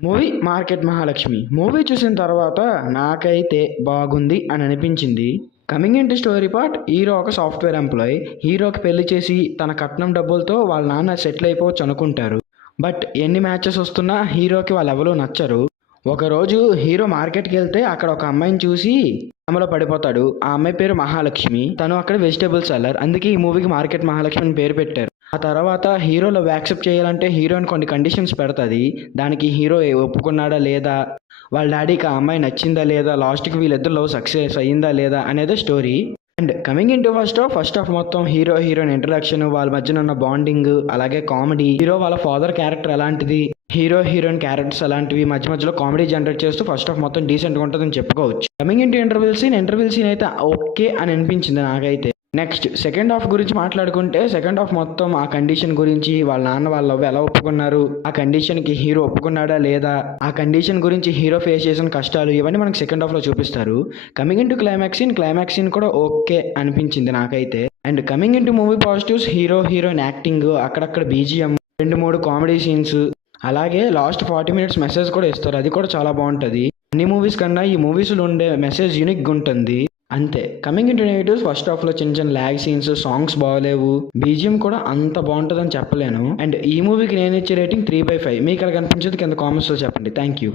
Movie 'market Mahalakshmi' movie చూసిన తర్వాత నాకైతే బాగుంది అని అనిపించింది. Coming into story part, hero ఒక సాఫ్ట్‌వేర్ ఎంప్లాయీ. హీరోకి పెళ్లి చేసి తన కట్నం డబ్బులతో వాళ్ళ నాన్న సెటిల్ అయిపోవచ్చు అనుకుంటారు. బట్ ఎన్ని మ్యాచెస్ వస్తున్నా హీరోకి వాళ్ళెవరూ నచ్చరు. ఒకరోజు హీరో మార్కెట్‌కి వెళ్తే అక్కడ ఒక అమ్మాయిని చూసి ప్రేమలో పడిపోతాడు. ఆ అమ్మాయి పేరు మహాలక్ష్మి. తను అక్కడ వెజిటబుల్ సెల్లర్. అందుకే ఈ మూవీకి 'మార్కెట్ మహాలక్ష్మి' అని పేరు పెట్టారు. ఆ తర్వాత హీరో లవ్ యాక్సెప్ట్ చేయాలంటే హీరోయిన్ కొన్ని కండిషన్స్ పెడతది. దానికి హీరో ఒప్పుకున్నాడా లేదా, వాళ్ళ డాడీకి ఆ అమ్మాయి నచ్చిందా లేదా, లాస్ట్‌కి వీళ్ళిద్దరు లవ్ సక్సెస్ అయ్యిందా లేదా అనేదే story. And coming into first half మొత్తం హీరో హీరోయిన్ ఇంట్రడక్షన్, వాళ్ళ మధ్యన ఉన్న బాండింగ్, అలాగే కామెడీ, హీరో వాళ్ళ ఫాదర్ క్యారెక్టర్ ఎలాంటిది, హీరో హీరోయిన్ క్యారెక్టర్స్ అలాంటివి మధ్య మధ్యలో కామెడీ జనరేట్ చేస్తూ ఫస్ట్ హాఫ్ మొత్తం డీసెంట్‌గా ఉంటుందని చెప్పుకోవచ్చు. కమింగ్ ఇంటూ ఇంటర్వెల్ సీన్ అయితే ఓకే అని అనిపించింది నాకైతే. నెక్స్ట్ సెకండ్ హాఫ్ గురించి మాట్లాడుకుంటే, సెకండ్ హాఫ్ మొత్తం ఆ కండిషన్ గురించి, వాళ్ళ నాన్న వాళ్ళ లవ్ ఎలా ఒప్పుకున్నారు, ఆ కండిషన్‌కి హీరో ఒప్పుకున్నాడా లేదా, ఆ కండిషన్ గురించి హీరో ఫేస్ చేసిన కష్టాలు, ఇవన్నీ మనకు సెకండ్ హాఫ్‌లో చూపిస్తారు. కమింగ్ ఇంటూ క్లైమాక్స్ సీన్ కూడా ఓకే అనిపించింది నాకైతే. And coming into movie positives, hero heroine acting, అక్కడక్కడ బీజీఎం, 2-3 కామెడీ సీన్స్, అలాగే లాస్ట్ 40 మినిట్స్ మెసేజ్ కూడా ఇస్తారు. అది కూడా చాలా బాగుంటుంది. అన్ని మూవీస్ కన్నా ఈ మూవీస్లో ఉండే మెసేజ్ యూనిక్గా ఉంటుంది. అంతే. Coming into negatives, first half లో చిన్న చిన్న ల్యాగ్ సీన్స్, సాంగ్స్ బాగలేవు, బీజిఎం కూడా అంత బాగుంటుందని చెప్పలేను. అండ్ ఈ మూవీకి నేను ఇచ్చే రేటింగ్ 3/5. మీకు ఎలా కనిపించేది కింద కామెంట్స్ లో చెప్పండి. Thank you.